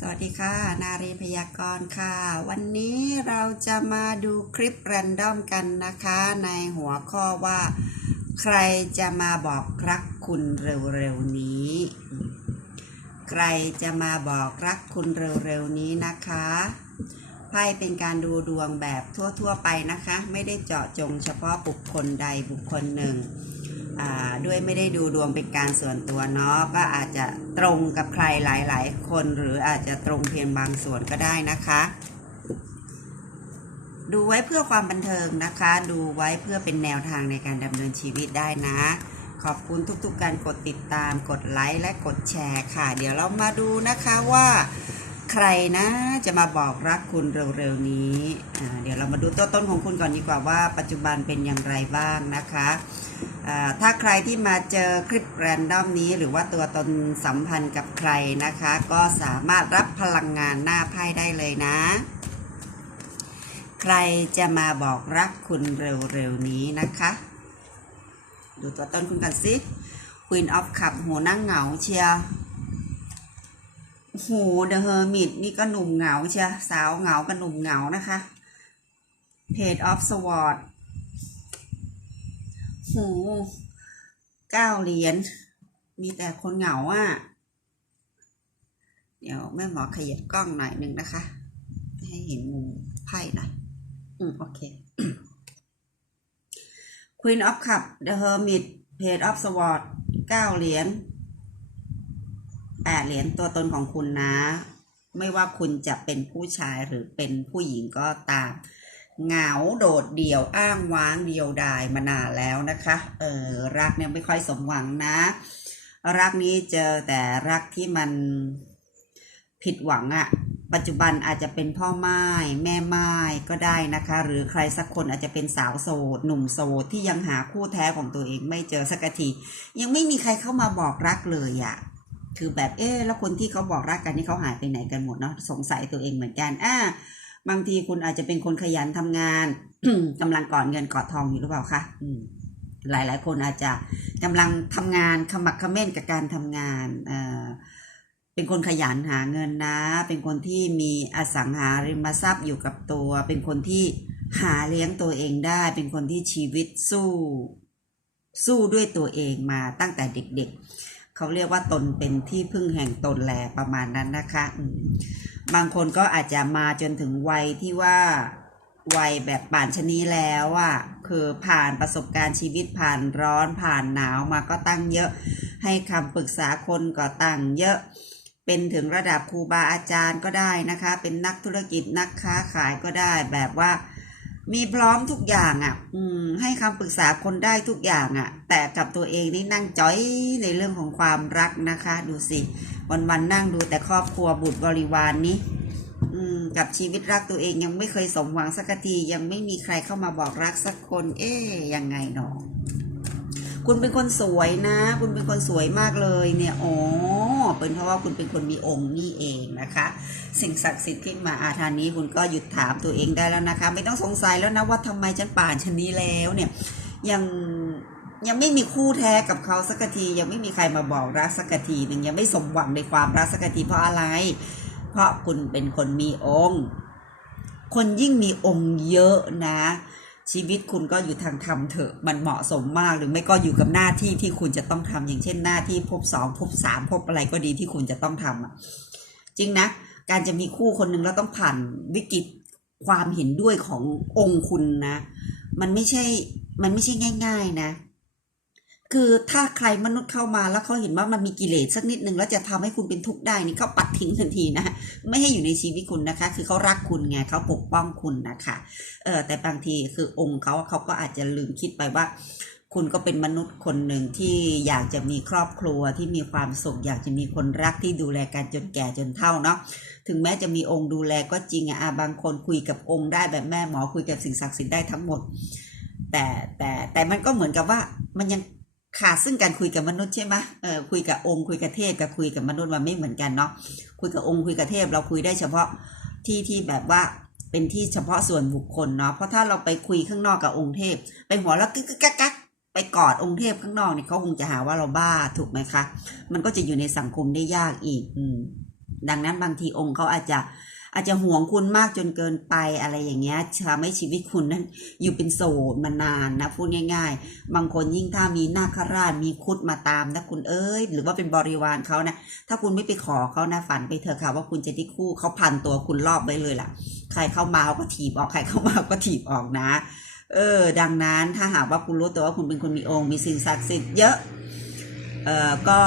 สวัสดีค่ะ นารีพยากรณ์ค่ะ วันนี้เราจะมาดูคลิปแรนดอมกันนะคะ ในหัวข้อว่า ใครจะมาบอกรักคุณเร็วๆนี้ ใครจะมาบอกรักคุณเร็วๆนี้นะคะไพ่เป็นการดูดวงแบบทั่วๆไปนะคะ ไม่ได้เจาะจงเฉพาะบุคคลใดบุคคลหนึ่ง ด้วยไม่ได้ดูดวงเป็นการส่วนตัวเนาะก็อาจจะตรงกับใครหลาย ๆ คนหรืออาจจะตรงเพียงบางส่วนก็ได้นะคะ ดูไว้เพื่อความบันเทิงนะคะ ดูไว้เพื่อเป็นแนวทางในการดำเนินชีวิตได้นะ ขอบคุณทุกๆ การกดติดตามกดไลค์และกดแชร์ค่ะ เดี๋ยวเรามาดูนะคะว่า ใครนะจะมาบอกรักคุณเร็วๆนี้ เดี๋ยวเรามาดูตัวต้นของคุณก่อนดีกว่าว่าปัจจุบันเป็นอย่างไรบ้างนะคะถ้าใครที่มาเจอคลิปแรนดอมนี้ หรือว่าตัวตนสัมพันธ์กับใครนะคะ ก็สามารถรับพลังงานหน้าไพ่ได้เลยนะ ใครจะมาบอกรักคุณเร็วๆนี้นะคะ ดูตัวต้นคุณกันสิ Queen of Cup หัวนั่งเหงาเชียร์ โอ้โหเดอะเฮอร์มิตนี่ก็หนุ่มเหงาเชียสาวเหงากับหนุ่มเหงานะคะเพจออฟสวอตโหเก้าเหรียญมีแต่คนเหงาอะ เดี๋ยวแม่หมอขยับกล้องหน่อยหนึ่งนะคะ ให้เห็นมุมไพ่หน่อยอืม โอเค Queen of Cup The Hermit Page of Swords เก้าเหรียญ แปดเหรียญตัวตนของคุณนะ ไม่ว่าคุณจะเป็นผู้ชายหรือเป็นผู้หญิงก็ตาม เหงาโดดเดี่ยวอ้างว้างเดียวดายมานานแล้วนะคะเออรักเนี่ยไม่ค่อยสมหวังนะ รักนี้เจอแต่รักที่มันผิดหวังอะปัจจุบันอาจจะเป็นพ่อไม้แม่ไม้ก็ได้นะคะ หรือใครสักคนอาจจะเป็นสาวโสดหนุ่มโสดที่ยังหาคู่แท้ของตัวเองไม่เจอสักทียังไม่มีใครเข้ามาบอกรักเลยอะ คือแบบเอ๊แล้วคนที่เขาบอกรักกันนี่เขาหายไปไหนกันหมดเนาะสงสัยตัวเองเหมือนกันอ่าบางทีคุณอาจจะเป็นคนขยันทำงานกำลังก่อดเงินกอดทองอยู่หรือเปล่าคะอืมหลายหลายคนอาจจะกำลังทำงานขมักเขม้นกับการทำงานเอ่อเป็นคนขยันหาเงินนะ เป็นคนที่มีอสังหาริมทรัพย์อยู่กับตัว เป็นคนที่หาเลี้ยงตัวเองได้ เป็นคนที่ชีวิตสู้ สู้ด้วยตัวเองมาตั้งแต่เด็กๆ เขาเรียกว่าตนเป็นที่พึ่งแห่งตนแหละประมาณนั้นนะคะบางคนก็อาจจะมาจนถึงวัยที่ว่าวัยแบบป่านชนีแล้วอะคือผ่านประสบการณ์ชีวิตผ่านร้อนผ่านหนาวมาก็ตั้งเยอะ ให้คำปรึกษาคนก็ตั้งเยอะ เป็นถึงระดับครูบาอาจารย์ก็ได้นะคะ เป็นนักธุรกิจนักค้าขายก็ได้แบบว่า มีพร้อมทุกอย่างอะ่ะ อืม ให้คำปรึกษาคนได้ทุกอย่างอะ่ะ แต่กับตัวเองนี่นั่งจ้อยในเรื่องของความรักนะคะ ดูสิ วันวันนั่งดูแต่ครอบครัวบุตรบริวารนนี้ อืม กับชีวิตรักตัวเองยังไม่เคยสมหวังสักทียังไม่มีใครเข้ามาบอกรักสักคน เอ๊ยยังไงหนอ คุณเป็นคนสวยนะ คุณเป็นคนสวยมากเลยเนี่ยอ๋อเป็นเพราะว่าคุณเป็นคนมีองค์นี่เองนะคะ สิ่งศักดิ์สิทธิ์ที่มาอาทานนี้คุณก็หยุดถามตัวเองได้แล้วนะคะ ไม่ต้องสงสัยแล้วนะว่าทำไมฉันป่านชนนี้แล้วเนี่ยยังยังไม่มีคู่แท้กับเขาสักทียังไม่มีใครมาบอกรักสักทีหนึ่งยังไม่สมหวังในความรักสักทีเพราะอะไร เพราะคุณเป็นคนมีองค์ คนยิ่งมีองค์เยอะนะ ชีวิตคุณก็อยู่ทางธรรมเถอะมันเหมาะสมมากหรือไม่ก็อยู่กับหน้าที่ที่คุณจะต้องทำอย่างเช่นหน้าที่พบสองพบสามพบอะไรก็ดีที่คุณจะต้องทำอะจริงนะ การจะมีคู่คนหนึ่งแล้วต้องผ่านวิกฤตความเห็นด้วยขององค์คุณนะ มันไม่ใช่มันไม่ใช่ง่าย ๆ นะ คือถ้าใครมนุษย์เข้ามาแล้วเขาเห็นว่ามันมีกิเลสสักนิดนึงแล้วจะทำให้คุณเป็นทุกข์ได้นี่เขาปัดทิ้งทันทีนะไม่ให้อยู่ในชีวิตคุณนะคะ คือเขารักคุณไงเขาปกป้องคุณนะคะเออแต่บางทีคือองค์เขาเขาก็อาจจะลืมคิดไปว่า คุณก็เป็นมนุษย์คนหนึ่งที่อยากจะมีครอบครัวที่มีความสุขอยากจะมีคนรักที่ดูแลกันจนแก่จนเฒ่าเนาะถึงแม้จะมีองค์ดูแลก็จริงอะอะบางคนคุยกับองค์ได้แบบแม่หมอคุยกับสิ่งศักดิ์สิทธิ์ได้ทั้งหมด แต่แต่แต่มันก็เหมือนกับว่ามันยัง ขาดซึ่งการคุยกับมนุษย์ใช่ไหมเออคุยกับองค์คุยกับเทพกับคุยกับมนุษย์มันไม่เหมือนกันเนาะคุยกับองค์คุยกับเทพเราคุยได้เฉพาะที่ที่แบบว่าเป็นที่เฉพาะส่วนบุคคลเนาะเพราะถ้าเราไปคุยข้างนอกกับองค์เทพ ไปหัวแล้วกึกกึกกักกักไปกอดองค์เทพข้างนอกเนี่ยเขาคงจะหาว่าเราบ้าถูกไหมคะ มันก็จะอยู่ในสังคมได้ยากอีก อืมดังนั้นบางทีองค์เขาอาจจะ อาจจะห่วงคุณมากจนเกินไปอะไรอย่างเงี้ยทำให้ชีวิตคุณนั้นอยู่เป็นโสดมานานนะพูดง่าย ๆ บางคนยิ่งถ้ามีนาคราชมีคุดมาตามนะคุณเอ้ยหรือว่าเป็นบริวารเขานะถ้าคุณไม่ไปขอเขานะฝันไปเถอะค่ะว่าคุณจะได้คู่เขาพันตัวคุณรอบไว้เลยล่ะ ใครเข้ามาเขาก็ถีบออกใครเข้ามาก็ถีบออกนะ เออ ดังนั้นถ้าหากว่าคุณรู้ตัวว่าคุณเป็นคนมีองค์มีสิ่งศักดิ์สิทธิ์เยอะ เออก็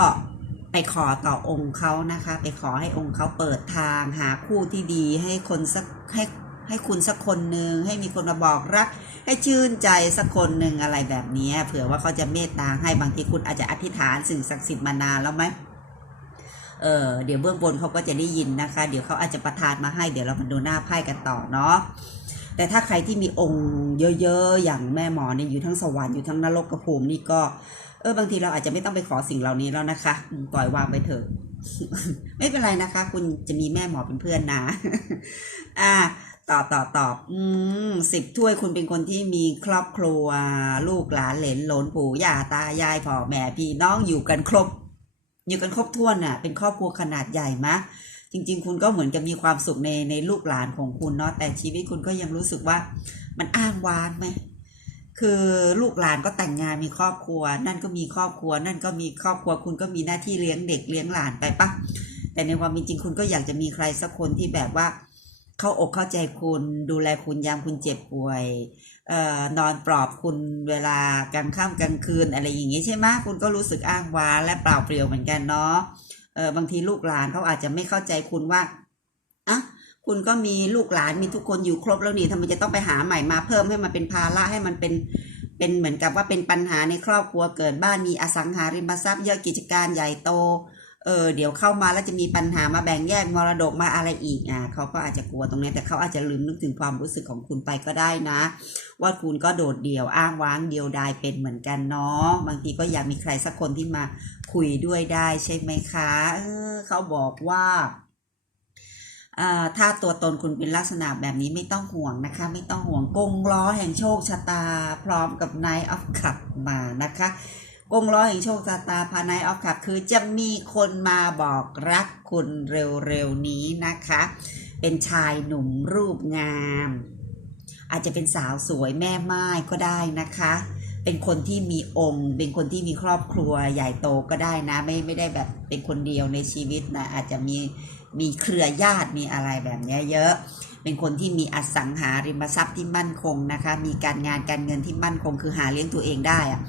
ไปขอต่อองค์เขานะคะ ไปขอให้องค์เขาเปิดทาง หาคู่ที่ดีให้คนสักให้ให้คุณสักคนหนึ่งให้มีคนมาบอกรัก ให้ชื่นใจสักคนหนึ่งอะไรแบบนี้เผื่อว่าเขาจะเมตตาให้บางทีคุณอาจจะอธิษฐานสิ่งศักดิ์สิทธิ์มานานแล้วไหมเออเดี๋ยวเบื้องบนเขาก็จะได้ยินนะคะ เดี๋ยวเขาอาจจะประทานมาให้เดี๋ยวเรามาดูหน้าไพ่กันต่อเนาะแต่ถ้าใครที่มีองค์เยอะๆ อย่างแม่หมอเนี่ยอยู่ทั้งสวรรค์อยู่ทั้งนรกกระภูมินี่ก็ เออบางทีเราอาจจะไม่ต้องไปขอสิ่งเหล่านี้แล้วนะคะปล่อยวางไปเถอะไม่เป็นไรนะคะ คุณจะมีแม่หมอเป็นเพื่อนนะ อ่าตอบตอบตอบ อืมสิบถ้วยคุณเป็นคนที่มีครอบครัว ลูกหลานเหลนหลนปู่ย่าตายายพ่อแม่พี่น้องอยู่กันครบ อยู่กันครบถ้วนน่ะ เป็นครอบครัวขนาดใหญ่มะจริง ๆ คุณก็เหมือนกับมีความสุขในในลูกหลานของคุณเนาะแต่ชีวิตคุณก็ยังรู้สึกว่า มันอ้างว้างไหม คือลูกหลานก็แต่งงานมีครอบครัว นั่นก็มีครอบครัว นั่นก็มีครอบครัวคุณก็มีหน้าที่เลี้ยงเด็กเลี้ยงหลานไปปะแต่ในความเป็นจริงคุณก็อยากจะมีใครสักคนที่แบบว่า เข้าอกเข้าใจคุณดูแลคุณยามคุณเจ็บป่วยเอ่อนอนปลอบคุณเวลากลางค่ำกลางคืนอะไรอย่างงี้ใช่ไหมคุณก็รู้สึกอ้างว้างและเปล่าเปลี่ยวเหมือนกันเนาะเออบางทีลูกหลานเขาอาจจะไม่เข้าใจคุณว่า คุณก็มีลูกหลานมีทุกคนอยู่ครบแล้วนี่ทำไมจะต้องไปหาใหม่มาเพิ่มให้มันเป็นภาระให้มันเป็นเป็นเหมือนกับว่าเป็นปัญหาในครอบครัวเกิดบ้านมีอสังหาริมทรัพย์เยอะกิจการใหญ่โตเออเดี๋ยวเข้ามาแล้วจะมีปัญหามาแบ่งแยกมรดกมาอะไรอีกอะเขาก็อาจจะกลัวตรงนี้แต่เขาอาจจะลืมนึกถึงความรู้สึกของคุณไปก็ได้นะ ว่าคุณก็โดดเดี่ยวอ้างว้างเดียวดายเป็นเหมือนกันเนาะบางทีก็อยากมีใครสักคนที่มาคุยด้วยได้ใช่ไหมคะ เออเขาบอกว่าอ่า ถ้าตัวตนคุณเป็นลักษณะแบบนี้ไม่ต้องห่วงนะคะ ไม่ต้องห่วงกงล้อแห่งโชคชะตา พร้อมกับ Knight of Cup มานะคะกงล้อแห่งโชคชะตาพา Knight of Cup คือจะมีคนมาบอกรักคุณเร็วๆนี้นะคะ เป็นชายหนุ่มรูปงาม อาจจะเป็นสาวสวยแม่ไม้ก็ได้นะคะ เป็นคนที่มีองค์ เป็นคนที่มีครอบครัวใหญ่โตก็ได้นะ ไม่ไม่ได้แบบเป็นคนเดียวในชีวิตนะ อาจจะมีมีเครือญาติมีอะไรแบบนี้เยอะ เป็นคนที่มีอสังหาริมทรัพย์ที่มั่นคงนะคะ มีการงานการเงินที่มั่นคงคือหาเลี้ยงตัวเองได้อะ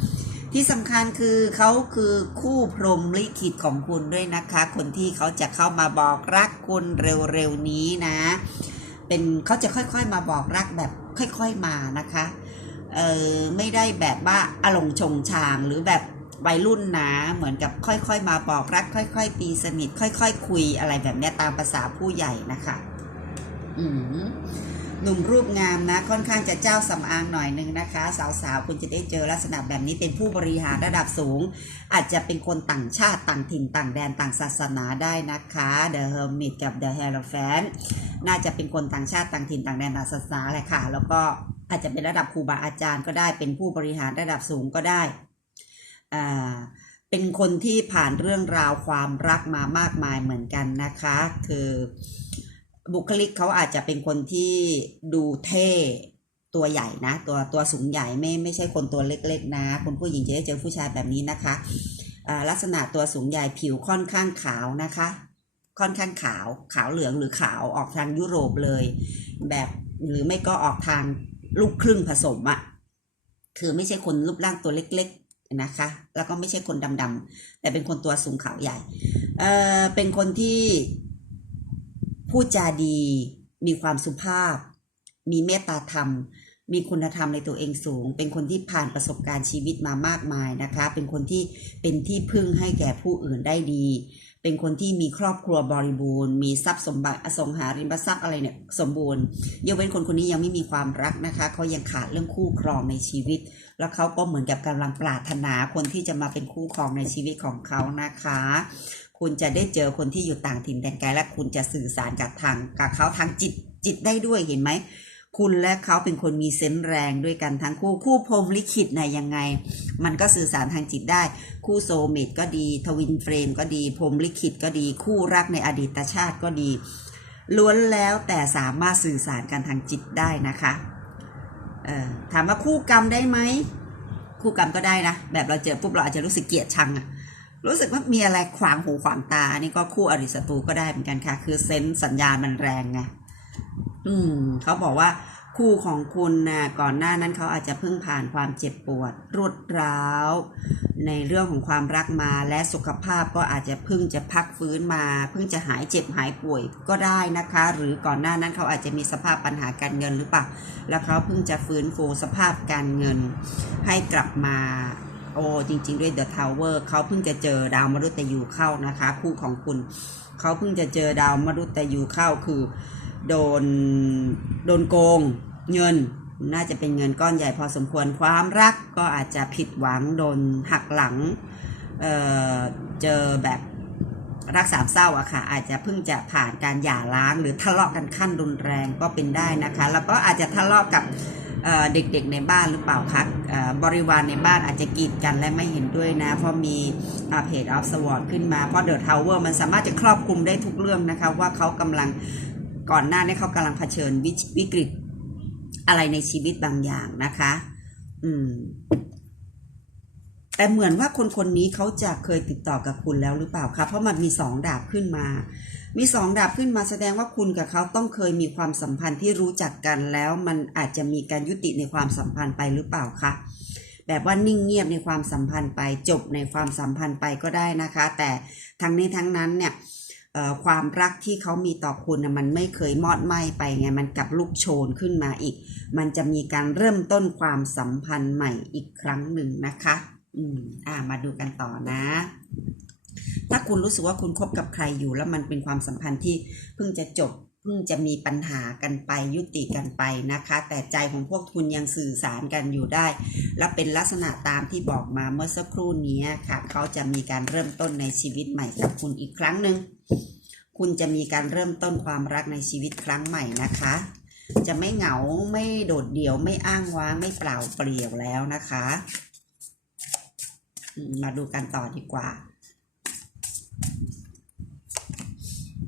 ที่สำคัญคือเขาคือคู่พรหมลิขิตของคุณด้วยนะคะ คนที่เขาจะเข้ามาบอกรักคุณเร็วๆนี้นะ เป็นเขาจะค่อยๆมาบอกรักแบบค่อยๆมานะคะ เออไม่ได้แบบว่าอารมณ์ชงชางหรือแบบวัยรุ่นนะเหมือนกับค่อยๆ มาบอกรัก ค่อย ๆ ตีสนิท ค่อยๆคุยอะไรแบบนี้ตามภาษาผู้ใหญ่นะคะอืมหนุ่มรูปงามนะ ค่อนข้างจะเจ้าสำอางหน่อยนึงนะคะ สาวๆ คุณจะได้เจอลักษณะแบบนี้เป็นผู้บริหารระดับสูง อาจจะเป็นคนต่างชาติต่างถิ่นต่างแดนต่างศาสนาได้นะคะ The Hermit กับ The Hierophant น่าจะเป็นคนต่างชาติต่างถิ่นต่างแดนต่างศาสนาแหละค่ะ แล้วก็ อาจจะเป็นระดับครูบาอาจารย์ก็ได้ เป็นผู้บริหารระดับสูงก็ได้อ่าเป็นคนที่ผ่านเรื่องราวความรักมามากมายเหมือนกันนะคะ คือบุคลิกเขาอาจจะเป็นคนที่ดูเท่ตัวใหญ่นะ ตัวตัวสูงใหญ่ไม่ไม่ใช่คนตัวเล็กๆนะคุณผู้หญิงจะได้เจอผู้ชายแบบนี้นะคะลักษณะตัวสูงใหญ่ผิวค่อนข้างขาวนะคะ ค่อนข้างขาวขาวเหลืองหรือขาวออกทางยุโรปเลย แบบหรือไม่ก็ออกทาง ลูกครึ่งผสมอะ่ะคือไม่ใช่คนรูปร่างตัวเล็กๆนะคะ แล้วก็ไม่ใช่คนดำๆแต่เป็นคนตัวสูงขาวใหญ่เออเป็นคนที่พูดจาดี มีความสุภาพ มีเมตตาธรรม มีคุณธรรมในตัวเองสูง เป็นคนที่ผ่านประสบการณ์ชีวิตมามากมายนะคะ เป็นคนที่เป็นที่พึ่งให้แก่ผู้อื่นได้ดี เป็นคนที่มีครอบครัวบริบูรณ์ มีทรัพย์สมบัติอสงหาริมทรัพย์อะไรเนี่ยสมบูรณ์ยกเว้นคนคนนี้ยังไม่มีความรักนะคะเขายังขาดเรื่องคู่ครองในชีวิต แล้วเขาก็เหมือนกับกำลังปรารถนาคนที่จะมาเป็นคู่ครองในชีวิตของเขานะคะ คุณจะได้เจอคนที่อยู่ต่างถิ่นแดนไกลและคุณจะสื่อสารกับทางกับเขาทางจิตจิตได้ด้วยเห็นไหม คุณและเขาเป็นคนมีเซนส์แรงด้วยกันทั้งคู่คู่พรมลิขิตนะยังไง มันก็สื่อสารทางจิตได้ คู่โซเมตก็ดีทวินเฟรมก็ดีพรมลิขิตก็ดี คู่รักในอดีตชาติก็ดี ล้วนแล้วแต่สามารถสื่อสารกันทางจิตได้นะคะถามว่าคู่กรรมได้ไหมคู่กรรมก็ได้นะ แบบเราเจอปุ๊บเราอาจจะรู้สึกเกลียดชังอะรู้สึกว่ามีอะไรขวางหูขวางตาอันี่ก็คู่อริสตูก็ได้เหมือนกันค่ะ คือเซนส์สัญญาณมันแรงไง อืมเขาบอกว่าคู่ของคุณนะก่อนหน้านั้นเขาอาจจะเพิ่งผ่านความเจ็บปวดรวดร้าว ในเรื่องของความรักมาและสุขภาพก็อาจจะเพิ่งจะพักฟื้นมา เพิ่งจะหายเจ็บหายป่วยก็ได้นะคะ หรือก่อนหน้านั้นเขาอาจจะมีสภาพปัญหาการเงินหรือเปล่าแล้วเขาเพิ่งจะฟื้นฟูสภาพการเงิน ให้กลับมาโอ้จริง ๆ ด้วย The Tower เขาเพิ่งจะเจอดาวมฤตยูเข้านะคะ คู่ของคุณเขาเพิ่งจะเจอดาวมฤตยูเข้าคือ โดนโดนโกงเงิน น่าจะเป็นเงินก้อนใหญ่พอสมควรความรักก็อาจจะผิดหวังโดนหักหลังเอ่อเจอแบบรักสามเศร้าอะค่ะ อาจจะเพิ่งจะผ่านการหย่าร้างหรือทะเลาะกันขั้นรุนแรงก็เป็นได้นะคะ แล้วก็อาจจะทะเลาะกับเอ่อเด็กๆในบ้านหรือเปล่าคะบริวารในบ้านอาจจะกีดกันและไม่เห็นด้วยนะ เพราะมีเพจออฟสวอตขึ้นมา เพราะเดอะทาวเวอร์มันสามารถจะครอบคลุมได้ทุกเรื่องนะคะ ว่าเขากำลัง ก่อนหน้านี้เขากำลังเผชิญวิกฤตอะไรในชีวิตบางอย่างนะคะ อืม แต่เหมือนว่าคนคนนี้เขาจะเคยติดต่อกับคุณแล้วหรือเปล่าคะเพราะมันมีสองดาบขึ้นมา มีสองดาบขึ้นมาแสดงว่าคุณกับเขาต้องเคยมีความสัมพันธ์ที่รู้จักกันแล้ว มันอาจจะมีการยุติในความสัมพันธ์ไปหรือเปล่าคะแบบว่านิ่งเงียบในความสัมพันธ์ไปจบในความสัมพันธ์ไปก็ได้นะคะ แต่ทั้งนี้ทั้งนั้นเนี่ย ความรักที่เขามีต่อคุณมันไม่เคยมอดไหม้ไปไงมันกลับลุกโชนขึ้นมาอีก มันจะมีการเริ่มต้นความสัมพันธ์ใหม่อีกครั้งหนึ่งนะคะ อืมอ่ามาดูกันต่อนะ ถ้าคุณรู้สึกว่าคุณคบกับใครอยู่แล้วมันเป็นความสัมพันธ์ที่เพิ่งจะจบ เพิ่งจะมีปัญหากันไปยุติกันไปนะคะ แต่ใจของพวกคุณยังสื่อสารกันอยู่ได้ และเป็นลักษณะตามที่บอกมาเมื่อสักครู่นี้ค่ะ เขาจะมีการเริ่มต้นในชีวิตใหม่กับคุณอีกครั้งหนึ่งคุณจะมีการเริ่มต้นความรักในชีวิตครั้งใหม่นะคะ จะไม่เหงาไม่โดดเดี่ยวไม่อ้างว้างไม่เปล่าเปลี่ยวแล้วนะคะ มาดูกันต่อดีกว่า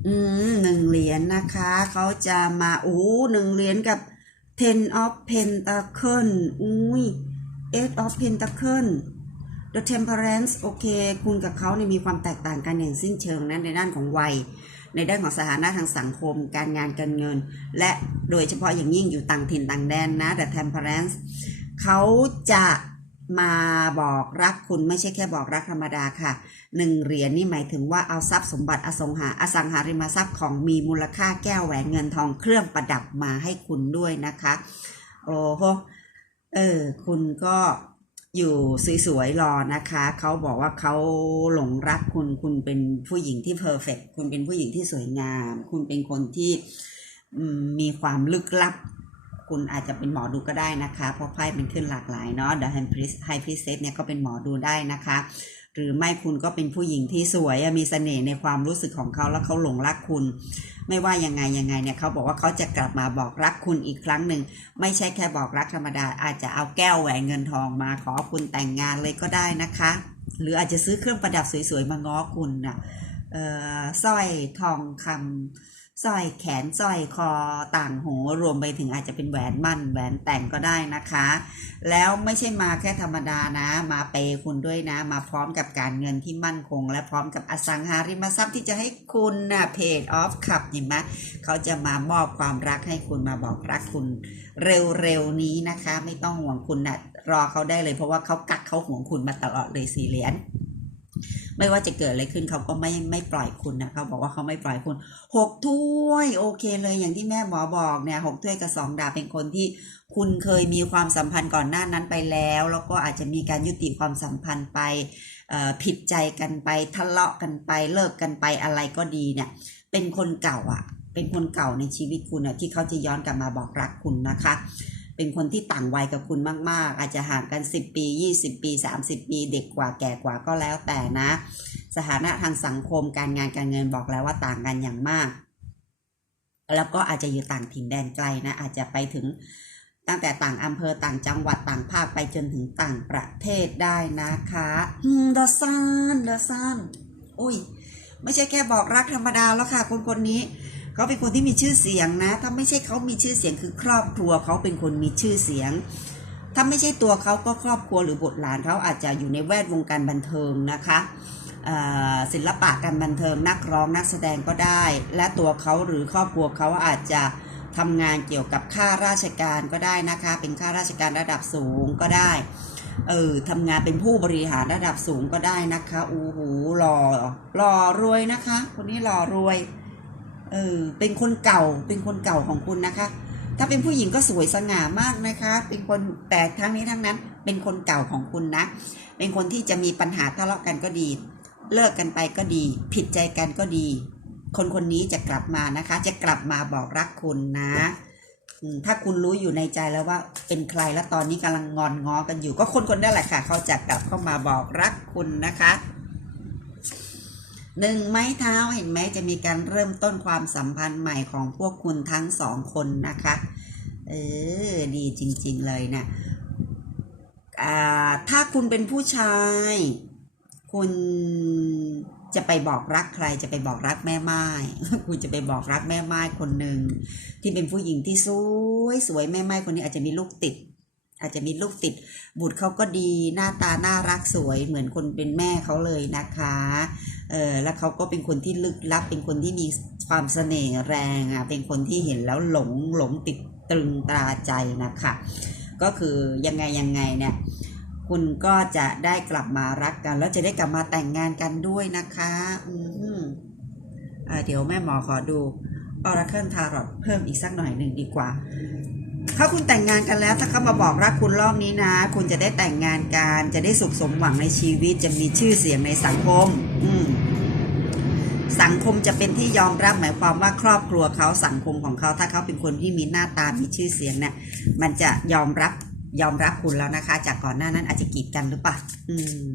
อืมหนึ่งเหรียญนะคะ เขาจะมาโอ้หนึ่งเหรียญกับ ten of pentacle อุ้ย eight of pentacle the temperance โอเค คุณกับเขาเนี่ยมีความแตกต่างกันอย่างสิ้นเชิงนะในด้านของวัย ในด้านของสถานะทางสังคม การงานการเงิน และโดยเฉพาะอย่างยิ่งอยู่ต่างถิ่นต่างแดนนะ the temperance เขาจะมาบอกรักคุณไม่ใช่แค่บอกรักธรรมดาค่ะ หนึ่งเหรียญนี่หมายถึงว่าเอาทรัพย์สมบัติอสงหาอสังหาริมทรัพย์ของมีมูลค่าแก้วแหวนเงินทองเครื่องประดับมาให้คุณด้วยนะคะ โอ้โหเออคุณก็อยู่สวยๆรอนะคะ เขาบอกว่าเขาหลงรักคุณคุณเป็นผู้หญิงที่เพอร์เฟกคุณเป็นผู้หญิงที่สวยงาม คุณเป็นคนที่มีความลึกลับ คุณอาจจะเป็นหมอดูก็ได้นะคะ เพราะไพ่มันขึ้นหลากหลายเนาะ The High Priest High Priestess เนี่ยก็เป็นหมอดูได้นะคะ หรือไม่คุณก็เป็นผู้หญิงที่สวยอะมีเสน่ห์ในความรู้สึกของเขาแล้วเขาหลงรักคุณ ไม่ว่ายังไงยังไงเนี่ยเขาบอกว่าเขาจะกลับมาบอกรักคุณอีกครั้งหนึ่งไม่ใช่แค่บอกรักธรรมดา อาจจะเอาแก้วแหวนเงินทองมาขอคุณแต่งงานเลยก็ได้นะคะ หรืออาจจะซื้อเครื่องประดับสวยๆมาง้อคุณน่ะเอ่อสร้อยทองคำ สร้อยแขนสร้อยคอต่างหูรวมไปถึงอาจจะเป็นแหวนมั่นแหวนแต่งก็ได้นะคะ แล้วไม่ใช่มาแค่ธรรมดานะ มาเปย์คุณด้วยนะ มาพร้อมกับการเงินที่มั่นคง และพร้อมกับอสังหาริมทรัพย์ที่จะให้คุณนะเพจออฟขับเห็นไหมเขาจะมามอบความรักให้คุณมาบอกรักคุณเร็วๆนี้นะคะ ไม่ต้องห่วงคุณนะรอเขาได้เลยเพราะว่าเขากักเขาห่วงคุณมาตลอดเลยสี่เหรียญ ไม่ว่าจะเกิดอะไรขึ้นเขาก็ไม่ไม่ปล่อยคุณนะเขาบอกว่าเขาไม่ปล่อยคุณหกถ้วยโอเคเลยอย่างที่แม่หมอบอกเนี่ยหกถ้วยกับสองดาบเป็นคนที่คุณเคยมีความสัมพันธ์ก่อนหน้านั้นไปแล้ว แล้วก็อาจจะมีการยุติความสัมพันธ์ไปผิดใจกันไปทะเลาะกันไปเลิกกันไปอะไรก็ดีเนี่ย เป็นคนเก่าอะ เป็นคนเก่าในชีวิตคุณอะที่เขาจะย้อนกลับมาบอกรักคุณนะคะ เป็นคนที่ต่างวัยกับคุณมาก ๆ อาจจะห่างกัน 10 ปี 20 ปี 30 ปีเด็กกว่าแก่กว่าก็แล้วแต่นะ สถานะทางสังคมการงานการเงินบอกแล้วว่าต่างกันอย่างมาก แล้วก็อาจจะอยู่ต่างถิ่นแดนไกลนะ อาจจะไปถึงตั้งแต่ต่างอำเภอต่างจังหวัดต่างภาคไปจนถึงต่างประเทศได้นะคะอืมเดอะซันเดอะซันอุ้ย ไม่ใช่แค่บอกรักธรรมดาแล้วค่ะคนคนนี้ เขาเป็นคนที่มีชื่อเสียงนะ ถ้าไม่ใช่เขามีชื่อเสียงคือครอบครัวเขาเป็นคนมีชื่อเสียง ถ้าไม่ใช่ตัวเขาก็ครอบครัวหรือบุตรหลานเขาอาจจะอยู่ในแวดวงการบันเทิงนะคะศิลปะการบันเทิงนักร้องนักแสดงก็ได้ และตัวเขาหรือครอบครัวเขาอาจจะทำงานเกี่ยวกับข้าราชการก็ได้นะคะ เป็นข้าราชการระดับสูงก็ได้เออทำงานเป็นผู้บริหารระดับสูงก็ได้นะคะ อู้หูหล่อหล่อรวยนะคะ คนนี้หล่อรวย เออเป็นคนเก่าเป็นคนเก่าของคุณนะคะ ถ้าเป็นผู้หญิงก็สวยสง่ามากนะคะ เป็นคนแต่ทั้งนี้ทั้งนั้นเป็นคนเก่าของคุณนะ เป็นคนที่จะมีปัญหาทะเลาะกันก็ดี เลิกกันไปก็ดี ผิดใจกันก็ดี คนคนนี้จะกลับมานะคะ จะกลับมาบอกรักคุณนะถ้าคุณรู้อยู่ในใจแล้วว่าเป็นใครแล้วตอนนี้กำลังงอนง้อกันอยู่ ก็คนคนนั้นแหละค่ะ เขาจะกลับเข้ามาบอกรักคุณนะคะ หนึ่งไม้เท้าเห็นไหมจะมีการเริ่มต้นความสัมพันธ์ใหม่ของพวกคุณทั้งสองคนนะคะ เออ ดีจริง ๆ เลยนะี่ยอ่าถ้าคุณเป็นผู้ชาย คุณจะไปบอกรักใครจะไปบอกรักแม่ไม้คุณจะไปบอกรักแม่ไม้คนหนึ่งที่เป็นผู้หญิงที่สวยสวยแม่ไม้คนนี้อาจจะมีลูกติด อาจจะมีลูกติดบุตรเขาก็ดีหน้าตาน่ารักสวย เหมือนคนเป็นแม่เขาเลยนะคะเออแล้วเขาก็เป็นคนที่ลึกลับ เป็นคนที่มีความเสน่ห์แรงอะเป็นคนที่เห็นแล้วหลงหลงติดตรึงตราใจนะคะก็คือยังไงยังไงเนี่ยคุณก็จะได้กลับมารักกัน แล้วจะได้กลับมาแต่งงานกันด้วยนะคะ อืมอ่าเดี๋ยวแม่หมอขอดู Oracle Tarot เพิ่มอีกสักหน่อยหนึ่งดีกว่า ถ้าคุณแต่งงานกันแล้ว ถ้าเขามาบอกรักคุณรอบนี้นะ คุณจะได้แต่งงานกันจะได้สุขสมหวังในชีวิต จะมีชื่อเสียงในสังคม อืมสังคมจะเป็นที่ยอมรับหมายความว่าครอบครัวเขาสังคมของเขา ถ้าเขาเป็นคนที่มีหน้าตามีชื่อเสียงเนี่ยมันจะยอมรับยอมรับคุณแล้วนะคะ จากก่อนหน้านั้นอาจจะกีดกันหรือเปล่าอืม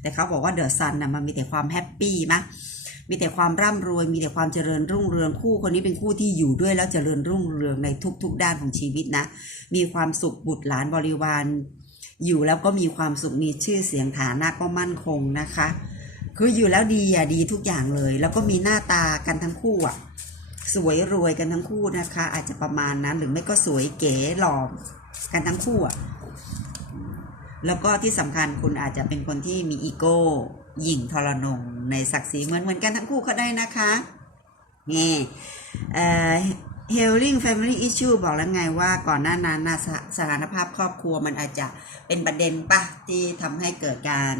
แต่เขาบอกว่าเดอะซันนะมันมีแต่ความแฮปปี้มะ มีแต่ความร่ำรวย มีแต่ความเจริญรุ่งเรืองคู่คนนี้เป็นคู่ที่อยู่ด้วยแล้วเจริญรุ่งเรืองในทุก ๆ ด้านของชีวิตนะ มีความสุขบุตรหลานบริวาร อยู่แล้วก็มีความสุขมีชื่อเสียงฐานะก็มั่นคงนะคะ คืออยู่แล้วดีอะดีทุกอย่างเลย แล้วก็มีหน้าตากันทั้งคู่อะสวยรวยกันทั้งคู่นะคะ อาจจะประมาณนั้นหรือไม่ก็สวยเก๋หล่อกันทั้งคู่อะแล้วก็ที่สำคัญคุณอาจจะเป็นคนที่มีอีโก้ หยิ่งทรนงในศักดิ์ศรีเหมือนเหมือนกันทั้งคู่ก็ได้นะคะนี่เอ่อ Healing Family Issue บอกแล้วไงว่าก่อนหน้านั้นนะสสถานภาพครอบครัวมันอาจจะเป็นประเด็นปะที่ทำให้เกิดการ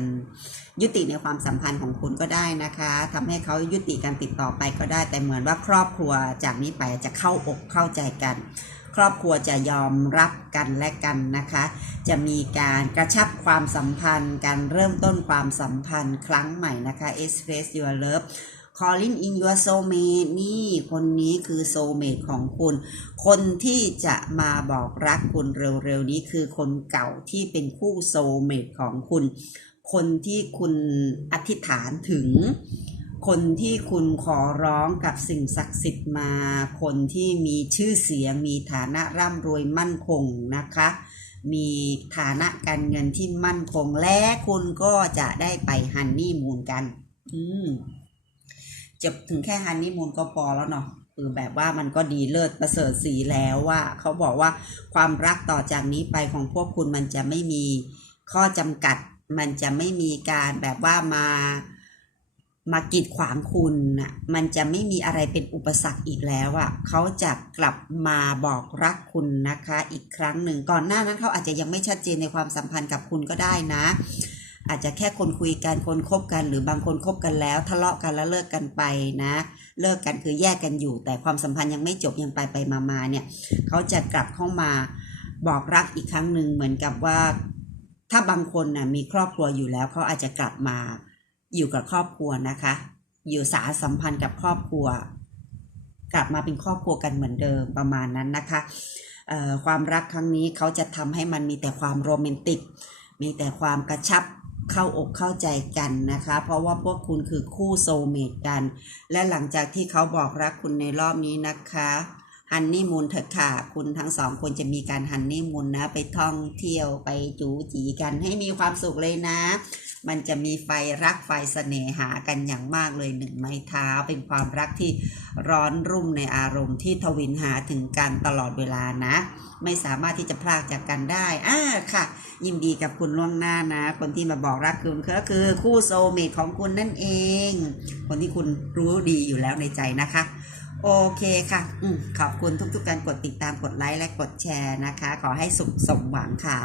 ยุติในความสัมพันธ์ของคุณก็ได้นะคะทำให้เขายุติการติดต่อไปก็ได้ แต่เหมือนว่าครอบครัวจากนี้ไปจะเข้าอกเข้าใจกัน ครอบครัวจะยอมรับกันและกันนะคะ จะมีการกระชับความสัมพันธ์ การเริ่มต้นความสัมพันธ์ครั้งใหม่นะคะ Express Your Love Calling in Your Soulmate นี่คนนี้คือ Soulmate ของคุณ คนที่จะมาบอกรักคุณเร็วๆนี้คือคนเก่าที่เป็นคู่ Soulmate ของคุณ คนที่คุณอธิษฐานถึง คนที่คุณขอร้องกับสิ่งศักดิ์สิทธิ์มา คนที่มีชื่อเสียง มีฐานะร่ำรวยมั่นคงนะคะ มีฐานะการเงินที่มั่นคง และคุณก็จะได้ไปฮันนี่มูนกัน อืมจะถึงแค่ฮันนี่มูนก็พอแล้วเนาะคือแบบว่ามันก็ดีเลิศประเสริฐสีแล้วว่าเขาบอกว่าความรักต่อจากนี้ไปของพวกคุณมันจะไม่มีข้อจำกัด มันจะไม่มีการแบบว่ามา มากีดขวางคุณน่ะมันจะไม่มีอะไรเป็นอุปสรรคอีกแล้วอะ่ะเขาจะกลับมาบอกรักคุณนะคะ อีกครั้งหนึ่งก่อนหน้านั้นเขาอาจจะยังไม่ชัดเจนในความสัมพันธ์กับคุณก็ได้นะ อาจจะแค่คนคุยกันคนคบกัน หรือบางคนคบกันแล้ว ทะเลาะกันแล้วเลิกกันไปนะ เลิกกันคือแยกกันอยู่ แต่ความสัมพันธ์ยังไม่จบยังไปไปมามาเนี่ยเขาจะกลับเข้ามาบอกรักอีกครั้งหนึ่งเหมือนกับว่า ถ้าบางคนนะ่ะมีครอบครัวอยู่แล้วเขาอาจจะกลับมา อยู่กับครอบครัวนะคะ อยู่สารสัมพันธ์กับครอบครัว กลับมาเป็นครอบครัวกันเหมือนเดิมประมาณนั้นนะคะความรักครั้งนี้เขาจะทำให้มันมีแต่ความโรแมนติก มีแต่ความกระชับเข้าอกเข้าใจกันนะคะ เพราะว่าพวกคุณคือคู่โซเมตกัน และหลังจากที่เขาบอกรักคุณในรอบนี้นะคะฮันนี่มูนเถอะค่ะ คุณทั้งสองคนจะมีการฮันนี่มูนนะ ไปท่องเที่ยวไปจูจีกันให้มีความสุขเลยนะ มันจะมีไฟรักไฟเสน่หากันอย่างมากเลยหนึ่งไม้เท้าเป็นความรักที่ร้อนรุ่มในอารมณ์ที่ทวินหาถึงกันตลอดเวลานะ ไม่สามารถที่จะพลากจากกันได้อ่าค่ะ ยินดีกับคุณล่วงหน้านะ คนที่มาบอกรักคุณก็คือคู่โซเมตของคุณนั่นเอง คนที่คุณรู้ดีอยู่แล้วในใจนะคะโอเคค่ะอขอบคุณทุกๆการกดติดตามกดไลค์และกดแชร์นะคะ ขอให้สุขสมหวังค่ะ